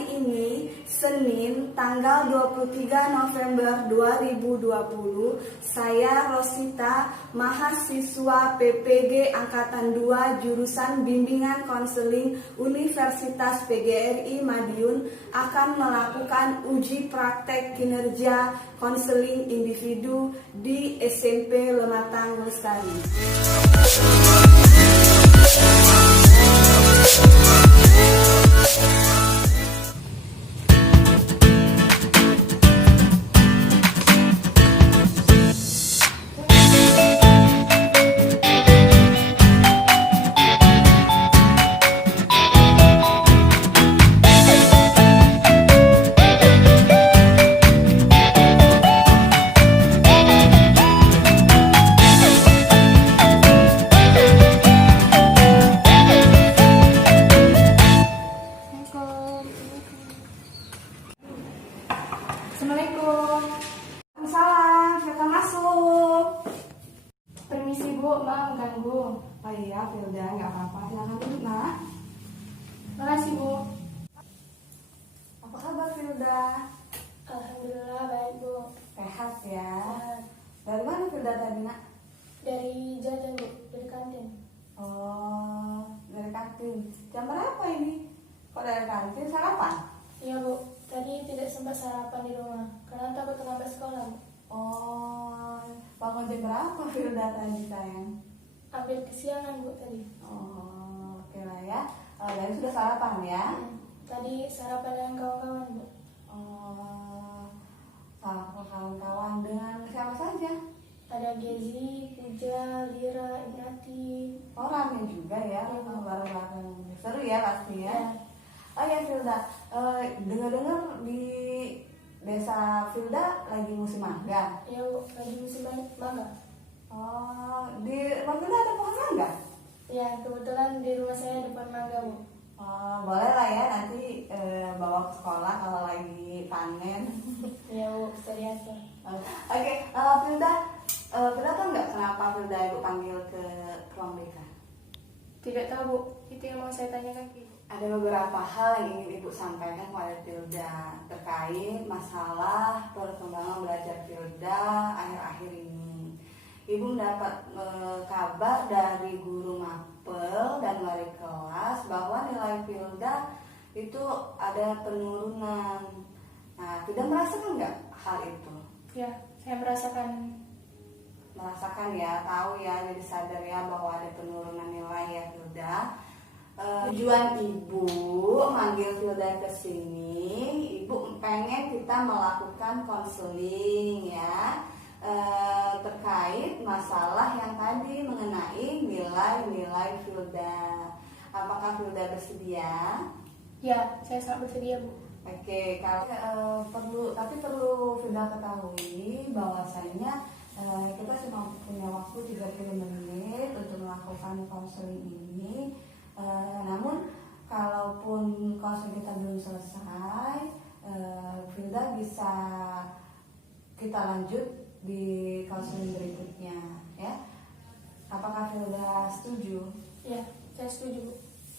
hari ini, Senin, tanggal 23 November 2020, saya Rosita, mahasiswa PPG Angkatan 2 jurusan Bimbingan Konseling Universitas PGRI Madiun akan melakukan uji praktek kinerja konseling individu di SMP Lematang Lestari. Assalamualaikum. Waalaikumsalam, silakan masuk. Permisi Bu, maaf mengganggu. Oh iya, Filda, nggak apa-apa, silakan duduk, Nak. Makasih Bu. Apa kabar, Filda? Alhamdulillah baik Bu. Sehat ya. Sehat. Dari mana Filda tadi, Nak? Dari jajan Bu, dari kantin. Oh, dari kantin. Jam berapa ini? Kok dari kantin, sarapan? Iya Bu, tadi tidak sempat sarapan di rumah karena takut terlambat sekolah Bu. Oh, bangun jam berapa Filda tadi, sayang? Hampir kesiangan Bu tadi. Oh, oke lah ya. Dari sudah sarapan ya? Tadi sarapan dengan kawan-kawan Bu. Oh, sama kawan-kawan dengan siapa saja? Ada Gezi, Puja, Lira, Ignati. Oh, rame juga ya, bareng-bareng. Seru ya pasti ya. Ya. Oh ya Filda, dengar-dengar di desa Filda lagi musim mangga. Ya Bu, lagi musim mangga. Oh, di rumah Filda ada pohon mangga? Ya, kebetulan di rumah saya depan mangga Bu. Oh, boleh lah ya nanti bawa ke sekolah kalau lagi panen. Ya Bu, bisa diatur. Oke, Filda, Filda tahu nggak kenapa Filda ibu panggil ke ruang BK? Tidak tahu Bu, itu yang mau saya tanyakan ke Ibu. Ada beberapa hal yang ingin Ibu sampaikan kepada Filda terkait masalah perkembangan belajar Filda akhir-akhir ini. Ibu mendapat kabar dari guru mapel dan wali kelas bahwa nilai Filda itu ada penurunan. Nah, Filda merasakan nggak hal itu? Ya, saya merasakan. Merasakan ya, tahu ya, jadi sadar ya bahwa ada penurunan nilai ya Filda. Tujuan Ibu manggil Filda ke sini, Ibu pengen kita melakukan konseling ya terkait masalah yang tadi mengenai nilai-nilai Filda. Apakah Filda bersedia? Ya, saya sangat bersedia Bu. Oke, kalau perlu Filda ketahui bahwasanya kita cuma punya waktu 30 menit untuk melakukan konseling ini. Namun kalaupun konseling kita belum selesai, Filda bisa kita lanjut di konseling berikutnya ya. Apakah Filda setuju? Ya, saya setuju Bu.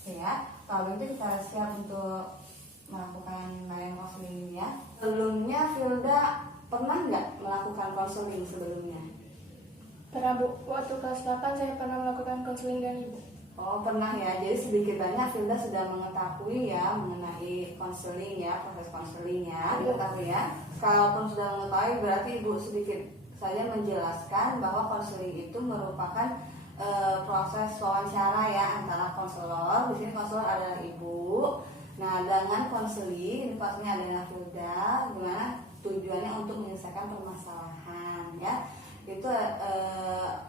Ya, kalau begitu kita siap untuk melakukan layanan konseling ya. Sebelumnya Filda pernah nggak melakukan konseling sebelumnya? Pernah Bu, waktu kelas 8 saya pernah melakukan konseling dengan Ibu. Oh pernah ya, jadi sedikit banyak Filda sudah mengetahui ya mengenai konseling ya, proses konseling ya, diketahui ya. Kalaupun sudah mengetahui berarti Ibu sedikit saja menjelaskan bahwa konseling itu merupakan proses wawancara ya antara konselor. Di sini konselor adalah Ibu. Nah dengan konseling ini pastinya adalah Filda, gimana tujuannya untuk menyelesaikan permasalahan ya. Itu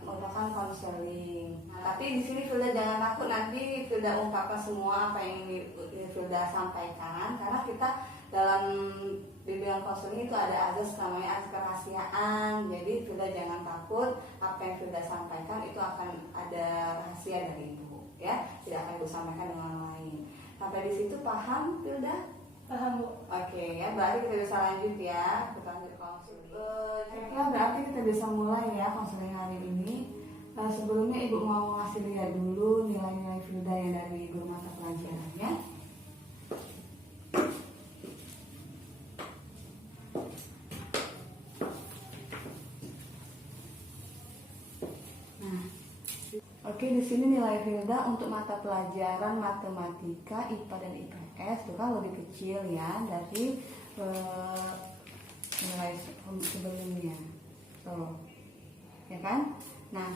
merupakan konseling. Nah, tapi di sini Filda jangan takut nanti Filda ungkapkan semua apa yang ingin Filda sampaikan karena kita dalam bimbingan konseling itu ada azas namanya azas kerahasiaan. Jadi Filda jangan takut apa yang Filda sampaikan itu akan ada rahasia dari Ibu ya, tidak akan Ibu sampaikan dengan orang lain. Sampai di situ paham Filda? Paham Bu. Oke ya, berarti kita bisa lanjut ya, kita lanjut konseling. Kira-kira berarti kita bisa mulai ya konseling hari ini. Sebelumnya Ibu mau ngasih lihat dulu nilai-nilai Filda yang dari guru mata pelajarannya. Oke, di sini nilai Filda untuk mata pelajaran matematika, IPA dan IPS itu kan lebih kecil ya dari nilai sebelumnya. So, ya kan? Nah,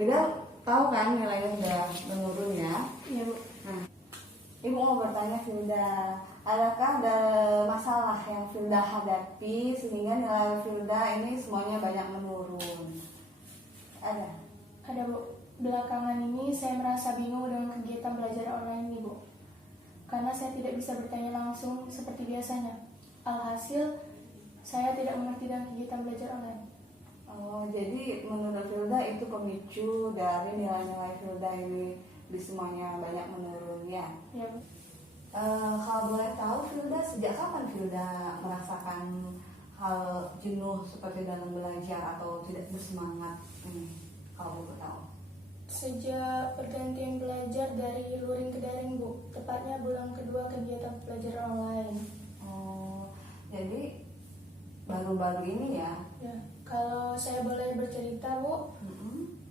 beda tahu kan nilainya sudah menurun ya? Iya Bu. Nah, Ibu mau bertanya Filda, adakah ada masalah yang Filda hadapi sehingga nilai Filda ini semuanya banyak menurun? Ada? Ada Bu. Belakangan ini saya merasa bingung dengan kegiatan belajar online ini Bu. Karena saya tidak bisa bertanya langsung seperti biasanya. Alhasil, saya tidak mengerti dengan kegiatan belajar online. Oh, jadi menurut Filda itu pemicu dari nilai-nilai Filda ini di semuanya banyak menurun ya? Ya Bu. Kalau boleh tahu Filda sejak kapan Filda merasakan hal jenuh seperti dalam belajar atau tidak bersemangat ini? Kalau boleh tahu. Sejak pergantian belajar dari luring ke daring Bu, tepatnya bulan kedua kegiatan belajar online. Oh, jadi baru-baru ini ya? Ya, kalau saya boleh bercerita Bu,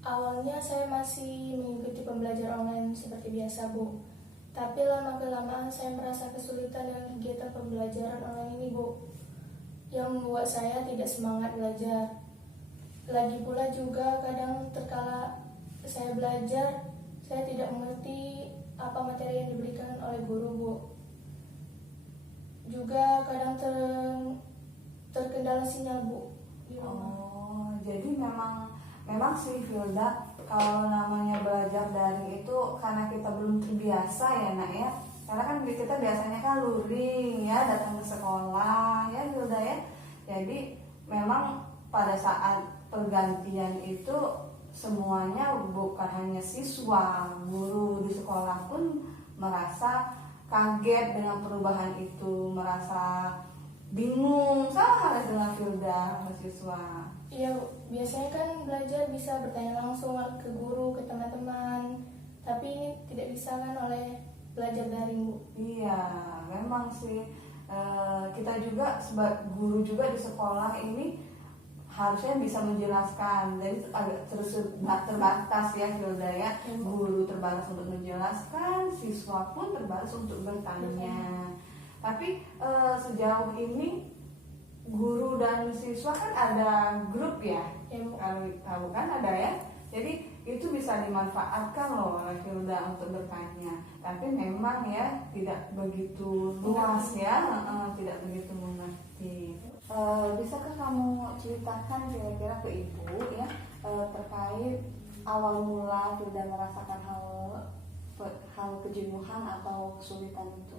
awalnya saya masih mengikuti pembelajaran online seperti biasa Bu. Tapi lama-kelamaan saya merasa kesulitan dengan kegiatan pembelajaran online ini Bu, yang membuat saya tidak semangat belajar. Lagi pula juga kadang terkala saya belajar, saya tidak mengerti apa materi yang diberikan oleh guru Bu. Juga kadang terkendala sinyal Bu di rumah. Oh, jadi memang sih Filda, kalau namanya belajar daring itu karena kita belum terbiasa ya Nak ya. Karena kan kita biasanya kan luring ya, datang ke sekolah ya Filda ya. Jadi memang pada saat pergantian itu semuanya, bukan hanya siswa, guru di sekolah pun merasa kaget dengan perubahan itu, merasa bingung, sama halnya dengan Filda mahasiswa. Iya Bu, biasanya kan belajar bisa bertanya langsung ke guru, ke teman-teman. Tapi ini tidak bisa kan oleh belajar daring Bu. Iya, memang sih kita juga sebagai guru juga di sekolah ini harusnya bisa menjelaskan. Jadi agak terbatas ya Filda ya. Guru terbatas untuk menjelaskan, siswa pun terbatas untuk bertanya. Tapi sejauh ini guru dan siswa kan ada grup ya, kalau tahu kan ada ya. Jadi itu bisa dimanfaatkan loh oleh Filda untuk bertanya. Tapi memang ya tidak begitu luas ya, tidak begitu mengerti. Bisakah kamu ceritakan kira-kira ke ibu ya terkait awal mula Filda merasakan hal kejenuhan atau kesulitan itu?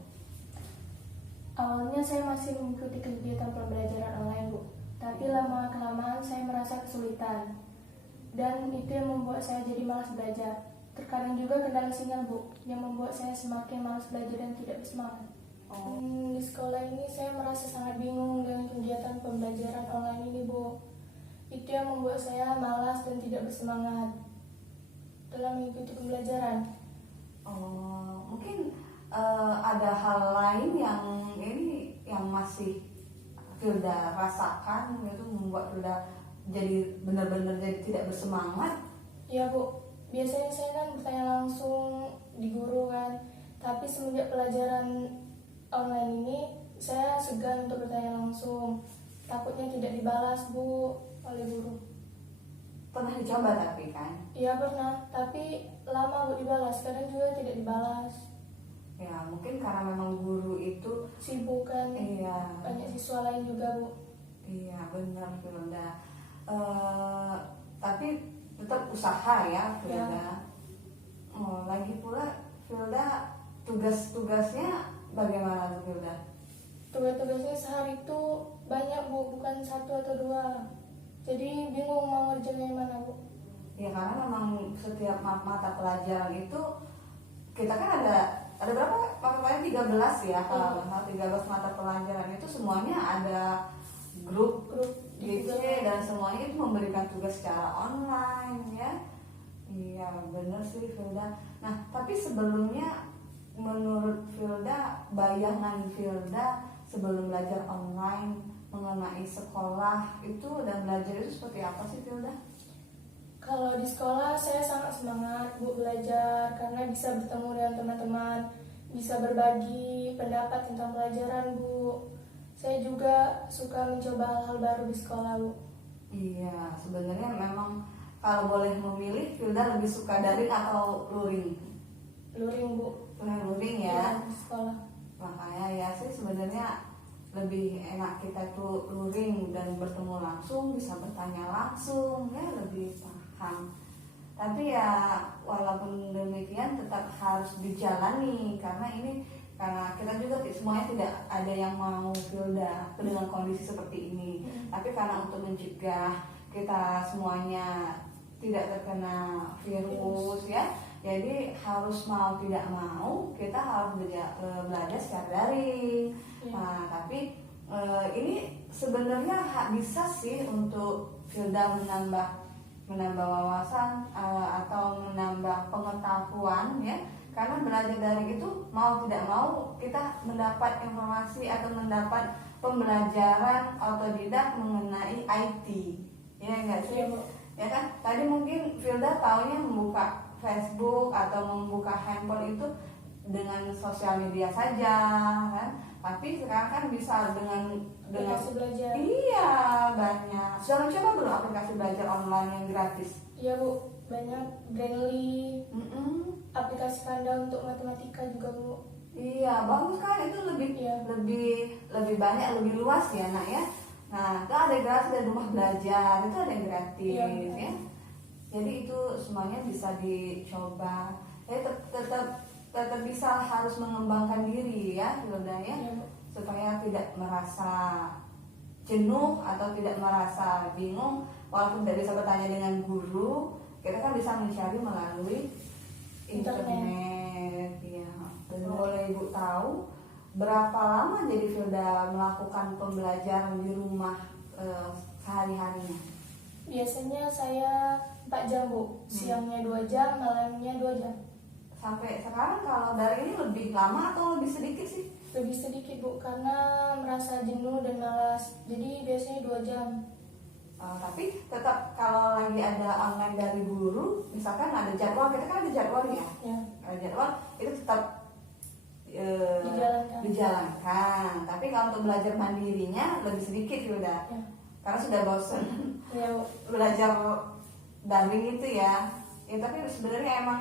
Awalnya saya masih mengikuti kegiatan pembelajaran online Bu, tapi lama-kelamaan saya merasa kesulitan. Dan itu yang membuat saya jadi malas belajar. Terkadang juga kendala sinyal Bu, yang membuat saya semakin malas belajar dan tidak bersemangat. Di sekolah ini saya merasa sangat bingung dengan kegiatan pembelajaran online ini Bu. Itu yang membuat saya malas dan tidak bersemangat dalam mengikuti pembelajaran. Mungkin ada hal lain yang masih Filda rasakan itu membuat Filda jadi benar-benar jadi tidak bersemangat. Iya Bu, biasanya saya kan bertanya langsung di guru kan, tapi semenjak pelajaran online ini saya segan untuk bertanya langsung, takutnya tidak dibalas Bu oleh guru. Pernah dicoba tapi kan? Iya pernah, tapi lama Bu dibalas, kadang juga tidak dibalas. Ya mungkin karena memang guru itu Sibuk kan, iya, banyak siswa lain juga Bu. iya benar Filda. Tapi tetap usaha ya Filda. Lagi pula Filda tugas-tugasnya bagaimana Filda? Tugas-tugasnya sehari itu banyak Bu, bukan satu atau dua. Jadi bingung mau ngerjain yang mana Bu. Ya karena memang setiap mata pelajaran itu kita kan ada berapa mata pelajaran? 13 ya. Kalau 13 mata pelajaran itu semuanya ada grup GC dan semuanya itu memberikan tugas secara online ya. Iya benar sih Filda. Nah tapi sebelumnya menurut Filda, bayangan Filda sebelum belajar online mengenai sekolah itu dan belajar itu seperti apa sih Filda? Kalau di sekolah saya sangat semangat Bu belajar karena bisa bertemu dengan teman-teman, bisa berbagi pendapat tentang pelajaran Bu. Saya juga suka mencoba hal-hal baru di sekolah Bu. Iya, sebenarnya memang kalau boleh memilih, Filda lebih suka daring atau luring? Luring Bu. Luring Iya, ya. di sekolah. Makanya ya sih sebenarnya lebih enak kita tuh luring dan bertemu langsung, bisa bertanya langsung, ya lebih paham. Tapi ya walaupun demikian tetap harus dijalani karena kita juga semuanya tidak ada yang mau Filda dengan kondisi seperti ini. Tapi karena untuk mencegah kita semuanya tidak terkena virus ya, jadi harus mau tidak mau kita harus belajar secara daring. Nah, tapi ini sebenarnya bisa sih untuk Filda menambah wawasan atau menambah pengetahuan ya, karena belajar daring itu mau tidak mau kita mendapat informasi atau mendapat pembelajaran otodidak mengenai IT ya enggak sih? Ya kan tadi mungkin Filda taunya membuka Facebook atau membuka handphone itu dengan sosial media saja kan, tapi sekarang kan bisa dengan Aplikasi belajar. Iya, banyak. Sudah mencoba belum aplikasi belajar online yang gratis? Iya Bu, banyak. Brainly, Mm-mm. aplikasi Kanda untuk matematika juga Bu. Iya, bagus kan, itu lebih banyak, lebih luas ya nak ya. Nah, itu ada yang gratis, ada rumah belajar, itu ada yang gratis ya. Jadi itu semuanya bisa dicoba. Jadi tetap bisa harus mengembangkan diri ya, Hilda ya. Supaya tidak merasa jenuh atau tidak merasa bingung, walaupun tidak bisa bertanya dengan guru, kita kan bisa mencari melalui internet ya. Dan boleh Ibu tahu berapa lama jadi Filda melakukan pembelajaran di rumah sehari-harinya? Biasanya saya 4 jam Bu, siangnya 2 jam, malamnya 2 jam. Sampai sekarang kalau dari ini lebih lama atau lebih sedikit sih? Lebih sedikit Bu, karena merasa jenuh dan malas. Jadi biasanya 2 jam. Tapi tetap kalau lagi ada online dari guru, misalkan ada jadwal, kita kan ada jadwal ya. Ada jadwal itu tetap dijalankan. Tapi kalau untuk belajar mandirinya lebih sedikit sudah, karena sudah bosan belajar daring itu ya. Tapi sebenarnya emang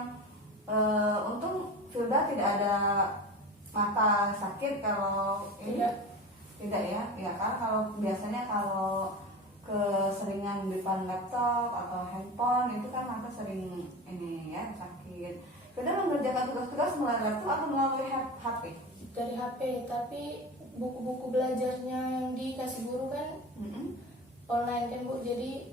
untung Filda tidak ada mata sakit kalau ini tidak ya, ya kan kalau biasanya kalau keseringan di depan laptop atau handphone itu kan mata sering ini ya sakit. Kita mengerjakan tugas-tugas melalui laptop atau melalui HP? Dari HP, tapi buku-buku belajarnya yang dikasih guru kan online kan Bu, jadi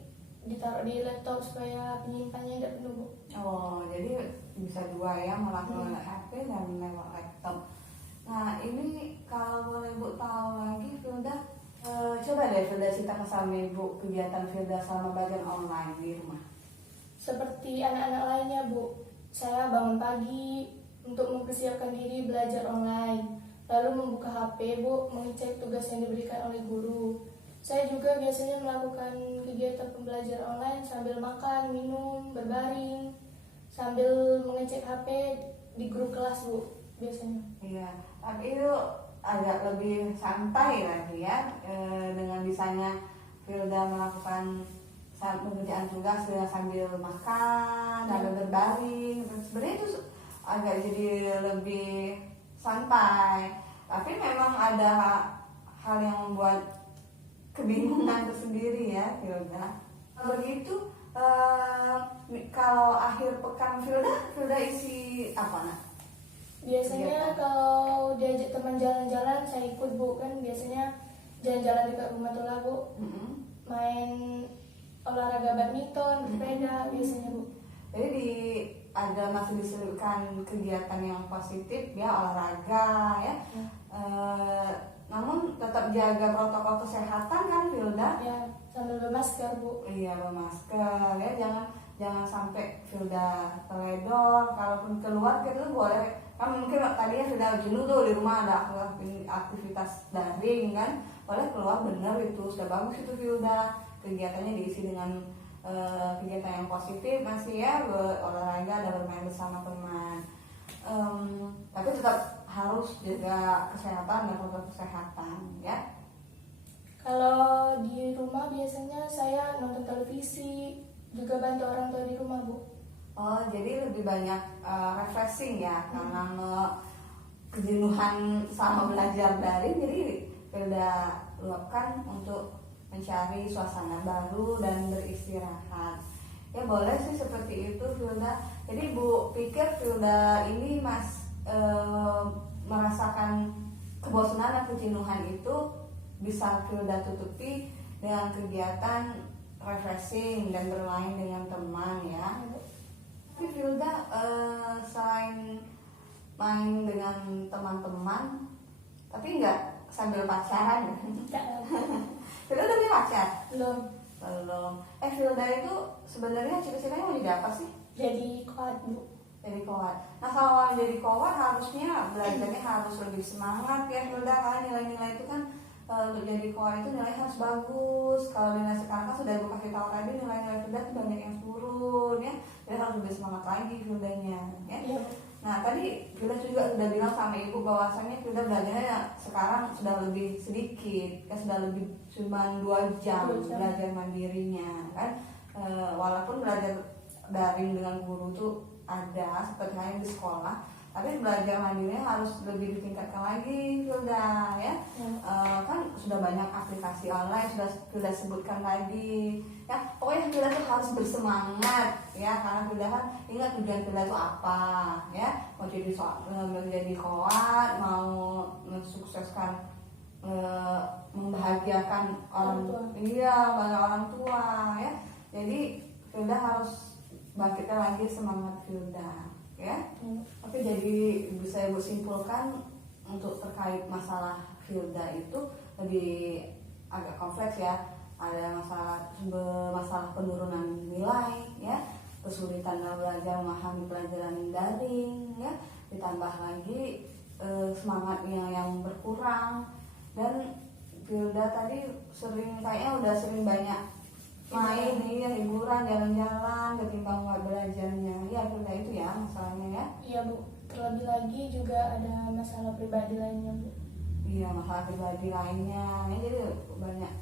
ditaruh di laptop supaya penyimpanannya tidak penuh Bu. Oh, jadi bisa dua ya, melalui HP dan lewat laptop. Nah ini kalau boleh Bu tahu lagi Filda, coba deh Filda ceritakan sama Ibu kegiatan Filda selama belajar online di rumah. Seperti anak-anak lainnya Bu, saya bangun pagi untuk mempersiapkan diri belajar online, lalu membuka HP Bu, mengecek tugas yang diberikan oleh guru. Saya juga biasanya melakukan kegiatan pembelajaran online sambil makan, minum, berbaring, sambil mengecek HP di grup kelas Bu biasanya. Iya, tapi itu agak lebih santai lagi ya, dengan bisanya Filda melakukan pengerjaan tugas sambil makan, sambil berbaring. Sebenarnya itu agak jadi lebih santai. Tapi memang ada hal yang membuat kebingungan tersendiri ya Filda. Begitu kalau akhir pekan Filda isi apa nak? Biasanya kalau diajak teman jalan-jalan saya ikut Bu, kan biasanya jalan-jalan dekat rumah Tola Bu, main olahraga badminton, bersepeda biasanya Bu. Jadi masih diselipkan kegiatan yang positif ya, olahraga ya. Namun tetap jaga protokol kesehatan kan Filda? Ya, sambil bermasker Bu. Iya, bermasker ya, jangan sampai Filda teledor. Kalaupun keluar kita tuh boleh, kan mungkin tadinya Filda jenuh tuh di rumah ada aktivitas daring kan, boleh keluar bener itu sudah bagus itu Filda, kegiatannya diisi dengan kegiatan yang positif masih ya, olahraga dan bermain bersama teman. Tapi tetap harus jaga kesehatan dan protokol kesehatan ya. Kalau di rumah biasanya saya nonton televisi, juga bantu orang tua di rumah, Bu. Oh, jadi lebih banyak refreshing ya, karena kejenuhan sama belajar daring, jadi udah luapkan untuk mencari suasana baru dan beristirahat. Ya boleh sih seperti itu, Filda. Jadi Bu pikir Filda ini merasakan kebosanan dan kejenuhan itu bisa Filda tutupi dengan kegiatan refreshing dan bermain dengan teman ya. Tapi Filda selain main dengan teman-teman, tapi nggak sambil pacaran ya? Filda udah punya pacar? Belum. Filda itu sebenarnya cita-citanya mau jadi apa sih? Jadi kuat, Bu. Jadi kowat. Nah kalau jadi kowat harusnya belajarnya harus lebih semangat ya Filda, karena nilai-nilai itu kan untuk jadi kowat itu nilai harus bagus. Kalau nilai sekarang kan sudah Ibu kasih tahu tadi, nilai-nilai Filda itu banyak yang turun ya, jadi harus lebih semangat lagi Fildanya ya. Iya. Nah tadi Filda juga sudah bilang sama Ibu bahwasannya Filda belajarnya sekarang sudah lebih sedikit, ya sudah lebih cuma 2 jam belajar mandirinya kan. Walaupun belajar daring dengan guru tuh ada seperti halnya di sekolah, tapi belajar mandirinya harus lebih ditingkatkan lagi Filda ya. Kan sudah banyak aplikasi online, sudah Filda sebutkan tadi ya. Pokoknya Filda tuh harus bersemangat ya, karena Filda kan ingat tujuan Filda itu apa ya, mau jadi kowat, mau mensukseskan membahagiakan orang tua. Iya, banyak orang tua ya. Jadi Filda harus bangkitkan lagi semangat Filda ya. Tapi jadi bisa Ibu simpulkan untuk terkait masalah Filda itu lebih agak kompleks ya. Ada masalah penurunan nilai ya, kesulitan dalam belajar memahami pelajaran daring ya, ditambah lagi semangatnya yang berkurang. Dan Filda tadi kayaknya udah sering banyak main nih ya, hiburan, jalan-jalan ketimbang buat belajarnya ya Filda, itu ya masalahnya ya. Iya, Bu. Terlebih lagi juga ada masalah pribadi lainnya, Bu. Iya, masalah pribadi lainnya ya, jadi banyak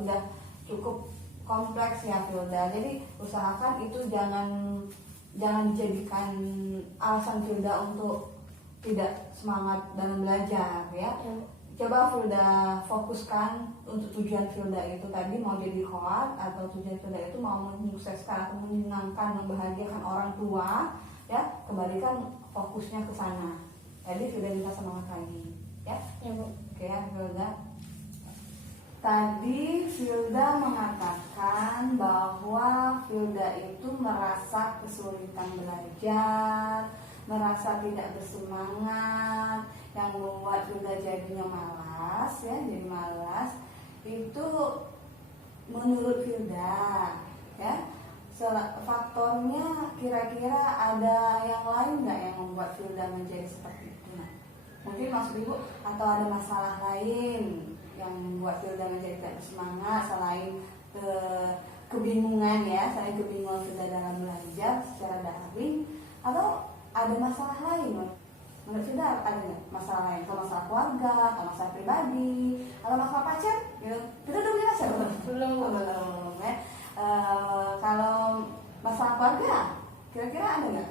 udah cukup kompleks ya Filda. Jadi usahakan itu jangan dijadikan alasan Filda untuk tidak semangat dalam belajar ya. Coba Filda fokuskan untuk tujuan Filda itu tadi mau jadi kowat, atau tujuan Filda itu mau menyukseskan atau menyenangkan, membahagiakan orang tua ya. Kembalikan fokusnya ke sana, jadi Filda bisa semangat lagi ya. Ya, Bu. Oke ya Filda. Tadi Filda mengatakan bahwa Filda itu merasa kesulitan belajar, merasa tidak bersemangat, yang membuat Filda jadinya malas ya, jadi malas. Itu menurut Filda ya, faktornya kira-kira ada yang lain nggak yang membuat Filda menjadi seperti itu? Nah, mungkin maksud Ibu, atau ada masalah lain yang membuat Filda menjadi tidak bersemangat selain kebingungan ya, selain kebingungan Filda dalam belajar secara daring, atau ada masalah lain? Menurut Filda ada nggak masalah lain? Kalau masalah keluarga, kalau masalah pribadi, atau masalah pacar? Gitu. Filda udah punya pacar? Belum. Belum ya. Kalau masalah keluarga, kira-kira ada nggak?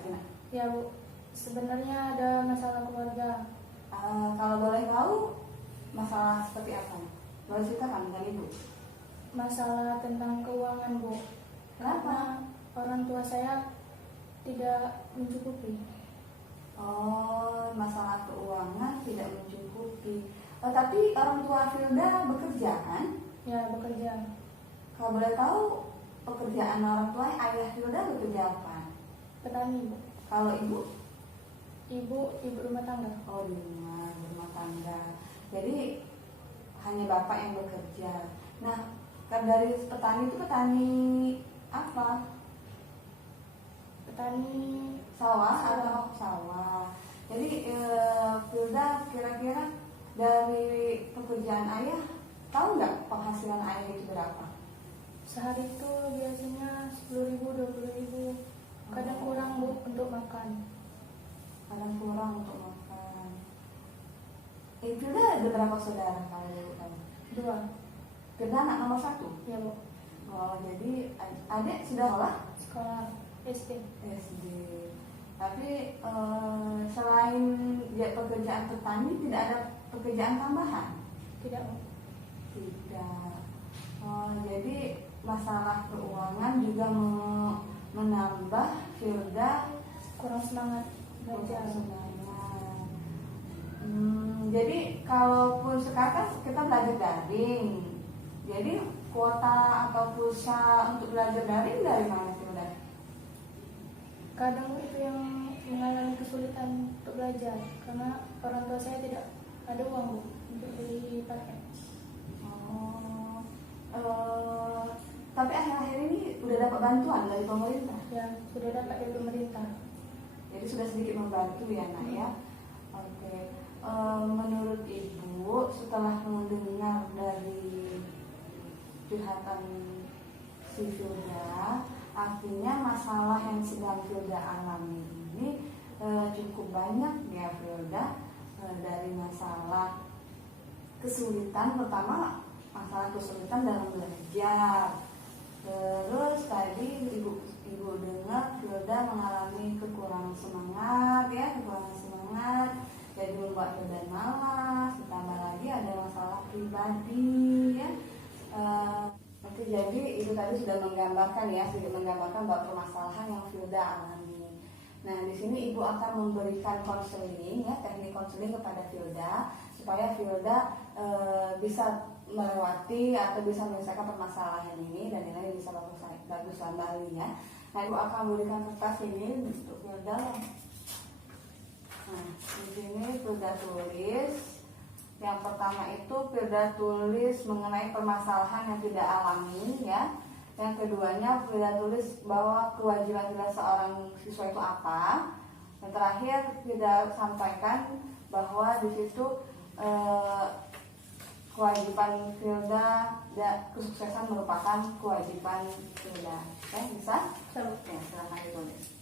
Ya, Bu. Sebenarnya ada masalah keluarga. Kalau boleh tahu masalah seperti apa? Boleh ceritakan dengan Ibu? Masalah tentang keuangan, Bu. Kenapa? Orang tua saya tidak mencukupi. Oh, masalah keuangan tidak mencukupi. Tapi orang tua Filda bekerja kan? Ya, bekerja. Kalau boleh tahu pekerjaan orang tua, ayah Filda bekerja apa? Petani, Bu. Kalau Ibu? Ibu rumah tangga. Oh, di rumah tangga. Jadi hanya Bapak yang bekerja. Nah, kan dari petani itu petani apa? Petani Sawah atau sawah. Jadi Filda kira-kira dari pekerjaan ayah, tahu nggak penghasilan ayah itu berapa? Sehari itu biasanya 10.000, 20.000. Kadang kurang Bu untuk makan. Kadang kurang untuk makan. Filda ada berapa saudara kalau ibu tahu? 2. Filda anak nomor 1? Ya Bu. Oh, jadi adik sudah sekolah? Sekolah SD. SD. Tapi selain dia pekerjaan petani, tidak ada pekerjaan tambahan? Tidak Bu. Tidak. Oh, jadi masalah keuangan juga menambah Filda Kurang semangat belajar. semangat. Jadi kalaupun sekarang kita belajar daring, jadi kuota atau pulsa untuk belajar daring dari mana Filda? Kadang itu yang mengalami kesulitan untuk belajar karena orang tua saya tidak ada uang Bu untuk beli paket. Tapi akhir-akhir ini udah dapat bantuan dari pemerintah, Ya, sudah dapat dari pemerintah. jadi sudah sedikit membantu ya nak ya. Oke. Menurut ibu setelah mendengar dari curhatan si Filda, artinya masalah yang sedang Filda alami ini cukup banyak ya Filda. Dari masalah kesulitan, pertama masalah kesulitan dalam belajar. Terus tadi ibu dengar Filda mengalami kekurangan semangat ya, jadi membuat Filda malas. Ditambah lagi ada masalah pribadi ya. Oke, jadi itu tadi sudah menggambarkan bahwa permasalahan yang Filda alami. Nah, di sini ibu akan memberikan konseling ya, teknik konseling kepada Filda supaya Filda bisa melewati atau bisa menyelesaikan permasalahan ini dan nilai bisa bagus kembali ya. Nah, ibu akan memberikan kertas ini untuk Filda. Nah, di sini Filda tulis. Yang pertama itu Filda tulis mengenai permasalahan yang tidak alami ya. Yang keduanya Filda tulis bahwa kewajiban seorang siswa itu apa. Yang terakhir Filda sampaikan bahwa di situ kewajiban Filda dan kesuksesan merupakan kewajiban Filda. Oke, bisa? Ya, silakan ditulis.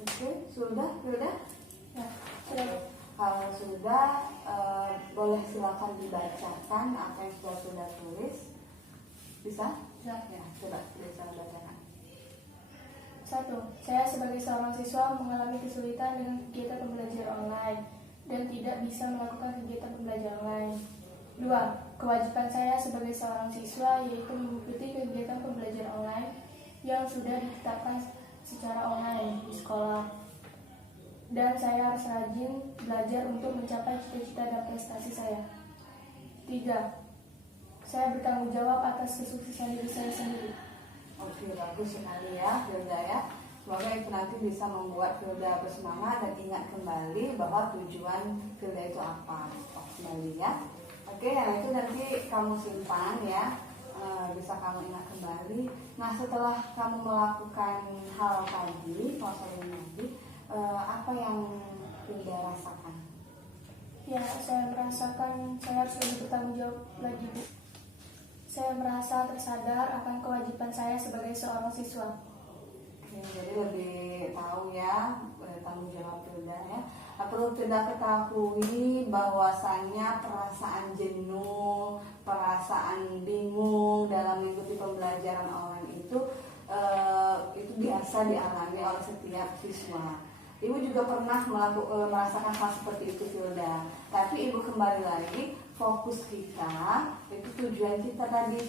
Oke, sudah Filda? Ya, sudah. Kalau sudah, boleh silakan dibacakan apa yang sudah tulis. Bisa? Ya. Ya, coba bisa bacakan. 1. Saya sebagai seorang siswa mengalami kesulitan dengan kegiatan pembelajaran online dan tidak bisa melakukan kegiatan pembelajaran lain. 2. Kewajiban saya sebagai seorang siswa yaitu mengikuti kegiatan pembelajaran online yang sudah ditetapkan secara online di sekolah. Dan saya harus rajin belajar untuk mencapai cita-cita dan prestasi saya. 3. Saya bertanggung jawab atas kesuksesan diri saya sendiri. Oke, bagus sekali ya Filda ya. Semoga itu nanti bisa membuat Filda bersemangat dan ingat kembali bahwa tujuan Filda itu apa. Kembali ya. Oke, yang itu nanti kamu simpan ya. Bisa kamu ingat kembali. Nah, setelah kamu melakukan hal tadi, konseling tadi, apa yang Filda rasakan? Ya, saya merasakan saya harus lebih bertanggung jawab lagi, Bu. Saya merasa tersadar akan kewajiban saya sebagai seorang siswa. Oke, jadi lebih tahu ya tanggung jawab Filda ya. Perlu Filda ketahui bahwasannya perasaan jenuh, perasaan bingung dalam mengikuti pembelajaran online itu biasa dialami oleh setiap siswa. Ibu juga pernah merasakan hal seperti itu Filda. Tapi ibu kembali lagi, fokus kita itu tujuan kita tadi,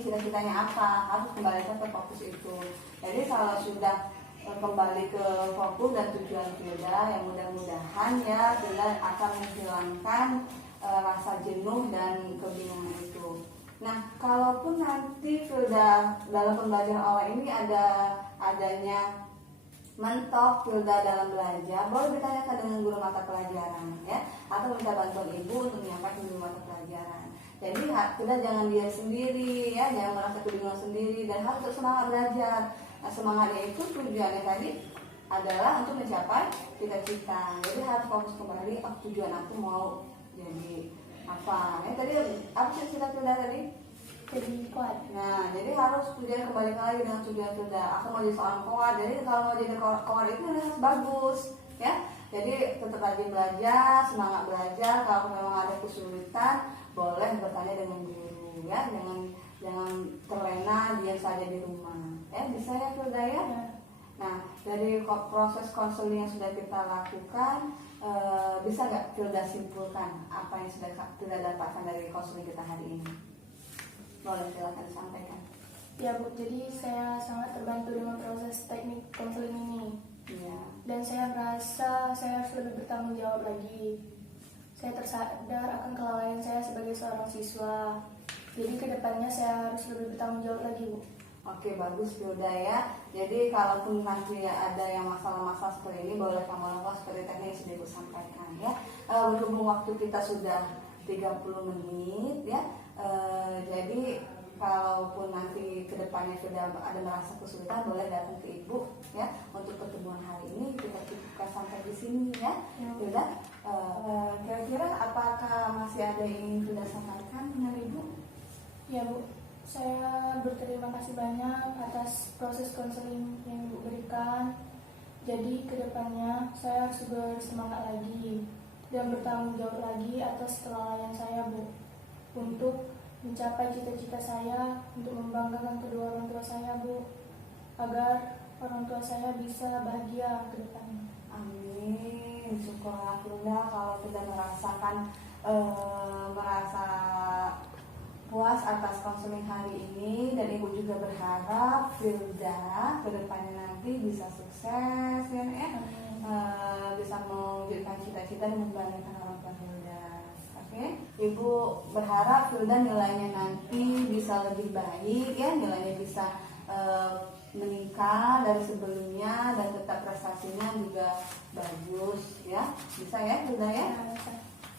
cita-citanya apa, harus kembalikan ke fokus itu. Jadi kalau sudah kembali ke fokus dan tujuan Filda, yang mudah-mudahan ya Filda akan menghilangkan rasa jenuh dan kebingungan itu. Nah, kalaupun nanti Filda dalam pembelajaran online ini adanya mentok Filda dalam belajar, boleh ditanyakan dengan guru mata pelajaran ya, atau minta bantuan ibu untuk menyampaikan guru mata pelajaran. Jadi kita jangan diam sendiri ya, jangan merasa kebingungan sendiri dan harus tetap semangat belajar. Nah, semangatnya itu tujuannya tadi adalah untuk mencapai cita-cita. Jadi harus fokus kembali, oh tujuan aku mau jadi apa? Ya tadi apa sih cita-cita tadi? Jadi kuat. Nah, jadi harus tujuan kembali lagi dengan tujuan kita. Aku mau jadi seorang kuat. Jadi kalau mau jadi kuat itu harus bagus, ya. Jadi tetap rajin belajar, semangat belajar. Kalau memang ada kesulitan, boleh bertanya dengan guru, ya. Jangan terlena diam saja di rumah. Ya, bisa ya Filda ya. Nah, dari proses konseling yang sudah kita lakukan, bisa nggak Filda simpulkan apa yang sudah Filda dapatkan dari konseling kita hari ini? Boleh silakan disampaikan. Ya Bu, jadi saya sangat terbantu dengan proses teknik konseling ini. Iya. Dan saya merasa saya harus lebih bertanggung jawab lagi. Saya tersadar akan kelalaian saya sebagai seorang siswa. Jadi kedepannya saya harus lebih bertanggung jawab lagi Bu. Oke, bagus Filda ya. Jadi kalaupun nanti ada yang masalah-masalah seperti ini, boleh kamu lakukan seperti teknik yang sudah Ibu sampaikan ya. Berhubung waktu kita sudah 30 menit ya. Jadi kalaupun nanti kedepannya sudah ada merasa kesulitan, boleh datang ke Ibu ya. Untuk pertemuan hari ini kita cukupkan sampai di sini ya. Filda, kira-kira apakah masih ada yang ingin Filda sampaikan dengan Ibu? Ya Bu, saya berterima kasih banyak atas proses konseling yang Ibu berikan. Jadi kedepannya saya harus bersemangat lagi dan bertanggung jawab lagi atas kelalaian saya Bu, untuk mencapai cita-cita saya, untuk membanggakan kedua orang tua saya Bu, agar orang tua saya bisa bahagia ke depannya. Amin. Syukurlah Filda kalau kita merasakan merasa puas atas konseling hari ini, dan Ibu juga berharap Filda ke depannya nanti bisa sukses ya, bisa mewujudkan cita-cita dan membanggakan orang tua Filda. Oke, Ibu berharap Filda nilainya nanti bisa lebih baik ya, nilainya bisa meningkat dari sebelumnya dan tetap prestasinya juga bagus ya. Bisa ya Filda ya?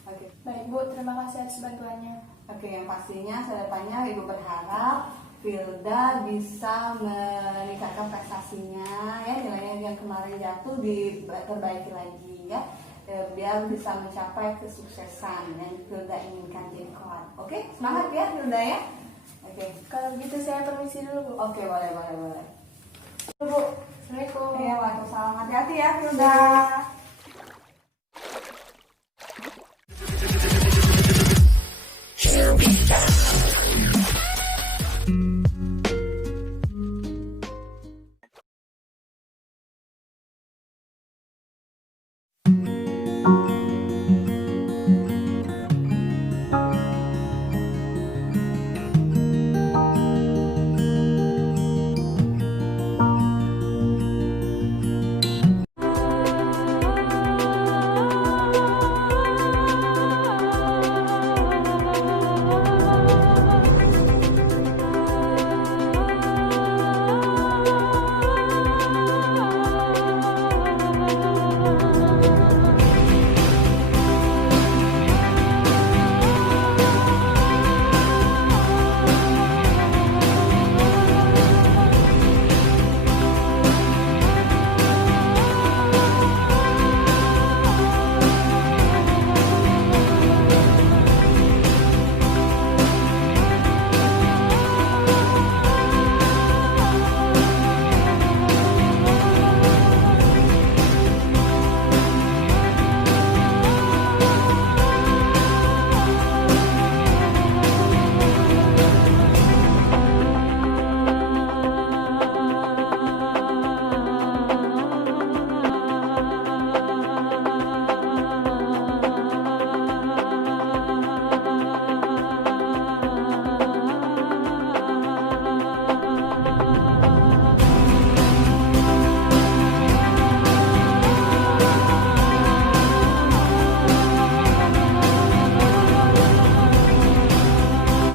Oke. Baik Bu, terima kasih atas bantuannya. Oke, yang pastinya kedepannya Ibu berharap Filda bisa meningkatkan prestasinya ya, nilainya yang kemarin jatuh diperbaiki lagi ya, biar bisa mencapai kesuksesan yang Filda inginkan jadi kuat. Oke, semangat ya Filda ya. Oke. Kalau begitu saya permisi dulu Bu. Oke, boleh. Bu. Assalamualaikum. Ya, waalaikumsalam. Hati-hati ya Filda.